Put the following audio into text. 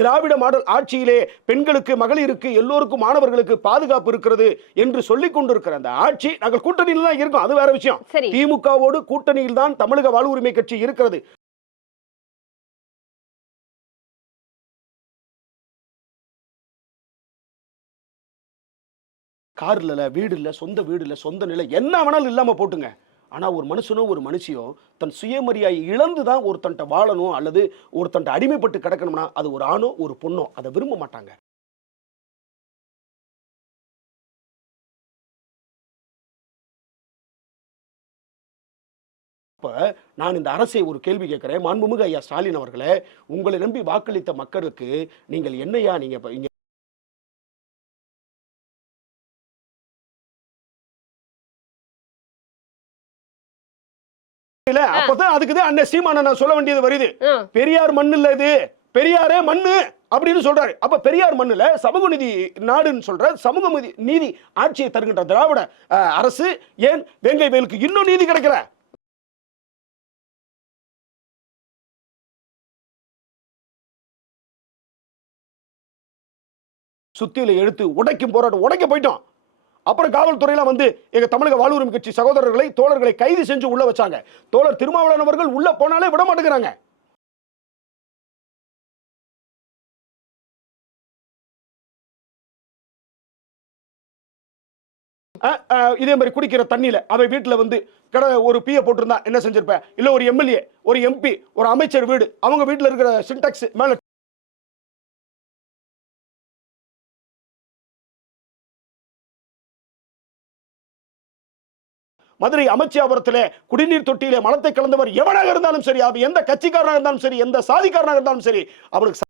திராவிட model ஆட்சியிலே பெண்களுக்கு மகளிருக்கு எல்லோருக்கும் மாணவர்களுக்கு பாதுகாப்பு இருக்கிறது என்று சொல்லிக் கொண்டிருக்கிற அந்த ஆட்சி நாங்கள் கூட்டணியில் தான் இருக்கோம். அது வேற விஷயம். திமுகவோடு கூட்டணியில் தான் தமிழக வாழ்வுரிமை கட்சி இருக்கிறது. கார் இல்ல வீடு இல்ல சொந்த வீடு இல்ல சொந்த நிலை என்ன வேணாலும் இல்லாம போட்டுங்க. ஆனா ஒரு மனுஷனோ ஒரு மனுஷியோ தன் சுயமரியாதை இழந்து தான் ஒருத்தன்ட்ட வாழணும் அல்லது ஒருத்தன்ட்ட அடிமைப்பட்டு கிடக்கணும்னா அது ஒரு ஆணோ ஒரு பொண்ணோ அதை விரும்ப மாட்டாங்க. அப்போ நான் இந்த அரசை ஒரு கேள்வி கேட்குறேன். மாண்புமிகு ஐயா ஸ்டாலின் அவர்களே உங்களை நம்பி வாக்களித்த மக்களுக்கு நீங்கள் என்னையா நீங்க இப்ப அப்பதான் அதுக்குதான் அண்ணன் சீமான நான் சொல்ல வேண்டியது வருது. பெரியார் மண்ணு இல்ல இது. பெரியாரே மண்ணு அப்படின்னு சொல்றாரு. அப்ப பெரியார் மண்ணுல சமூக நீதி நாடுன்னு சொல்ற சமூக நீதி ஆட்சியை தருகின்ற திராவிட அரசு ஏன் வேங்கை வேலுக்கு இன்னும் நீதி கிடைக்கல? சுத்தியில எடுத்து உடைக்கும் போராட்டம் உடைக்க போயிட்டோம். அப்புறம் காவல்துறையில வந்து எங்க தமிழக வாழ்வுரிமை கட்சி சகோதரர்களை தோழர்களை கைது செஞ்சு உள்ள வச்சாங்க. தோழர் திருமாவளவன் அவர்கள் உள்ள போனாலே விட மாட்டேங்கிறாங்க. இதே மாதிரி குடிக்கிற தண்ணியில் அவன் வீட்டுல வந்து கடை ஒரு பிஏ போட்டிருந்தா என்ன செஞ்சிருப்ப? இல்ல ஒரு எம்எல்ஏ ஒரு எம்பி ஒரு அமைச்சர் வீடு அவங்க வீட்டுல இருக்கிற சின்டாக்ஸ் மேல மதுரை அமைச்சியாபுரத்தில் குடிநீர் தொட்டியிலே மலத்தை கலந்தவர் எவனாக இருந்தாலும் சரி அது எந்த கட்சிக்காரனாக இருந்தாலும் சரி எந்த சாதிக்காரனாக இருந்தாலும் சரி அவனுக்கு